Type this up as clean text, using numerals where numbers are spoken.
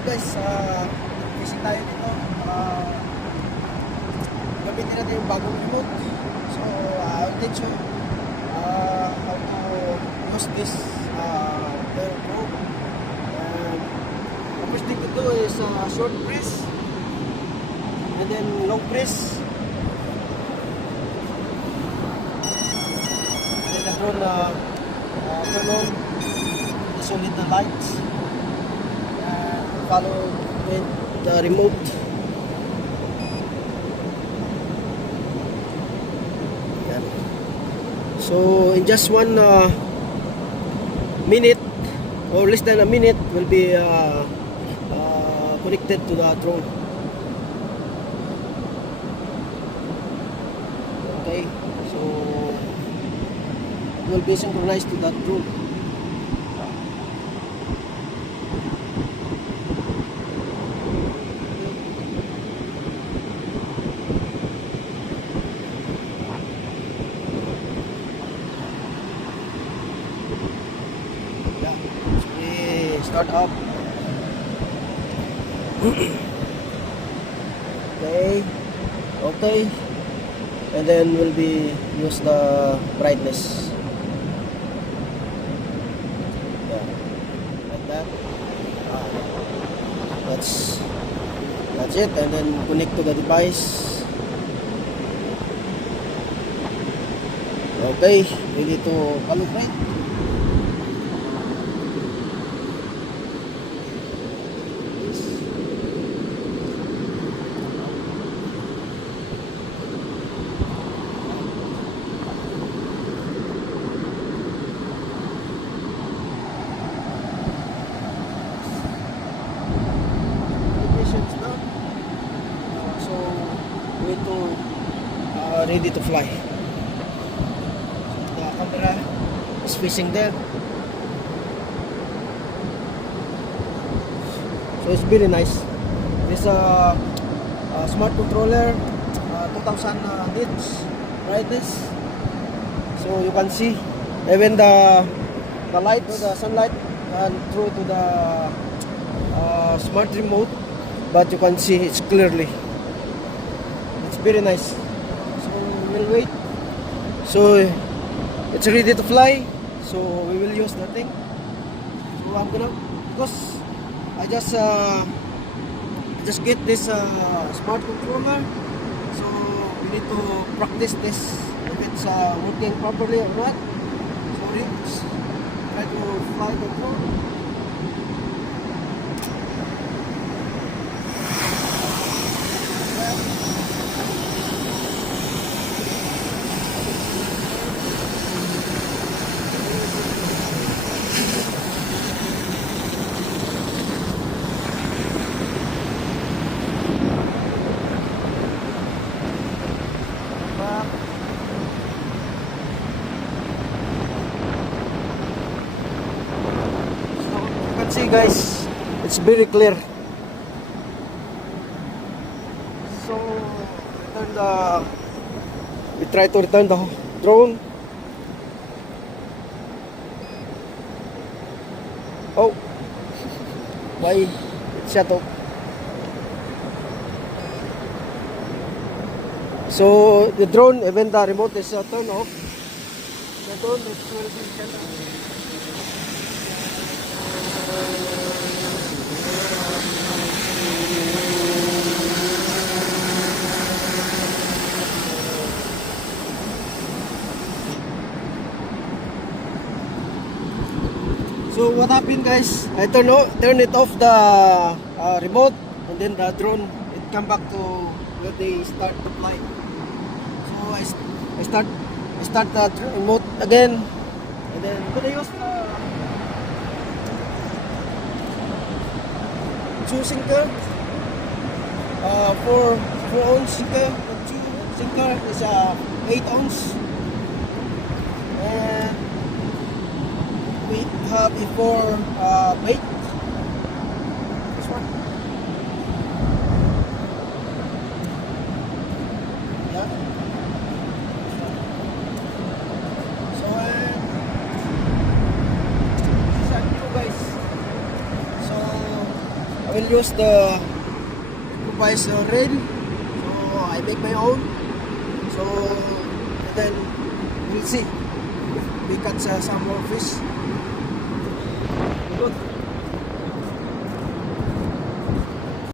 So guys, fishing tayo dito. Gamitin natin yung bagong remote. So I'll teach you how to use this Pro. And the first thing to do is short press and then long press. And then the drone turn on. Just only the lights. Follow with the remote. Yan. So in just 1 minute or less than a minute will be connected to the drone. Okay, so it will be synchronized to that drone. Start up. Okay, and then we'll be use the brightness. Yeah, like that. That's it, and then connect to the device. Okay, ready to calibrate. Ready to fly. The camera is facing there, so it's very nice. This smart controller, 2000 nits brightness, so you can see even the light, the sunlight, and through to the smart remote, but you can see it's clearly. It's very nice. We'll wait. So it's ready to fly. So we will use that thing. So I'm gonna, because I just get this smart controller. So we need to practice this if it's working properly or not. So let's try to fly the drone. See guys, it's very clear. So we try to return the drone. Oh, why it shut off? So the drone, even the remote is turned off. The drone will be shut off. So what happened guys, I turn it off the remote, and then the drone, it come back to where they start to fly. So I start the remote again, and then I'm gonna use the two sinker, 4-ounce sinker. The two sinker is 8 ounce, and we have a 4 bait. This one. Yeah. So this is new guys. So I will use the improvised rail. So I make my own. So and then we'll see if we catch some more fish. Good.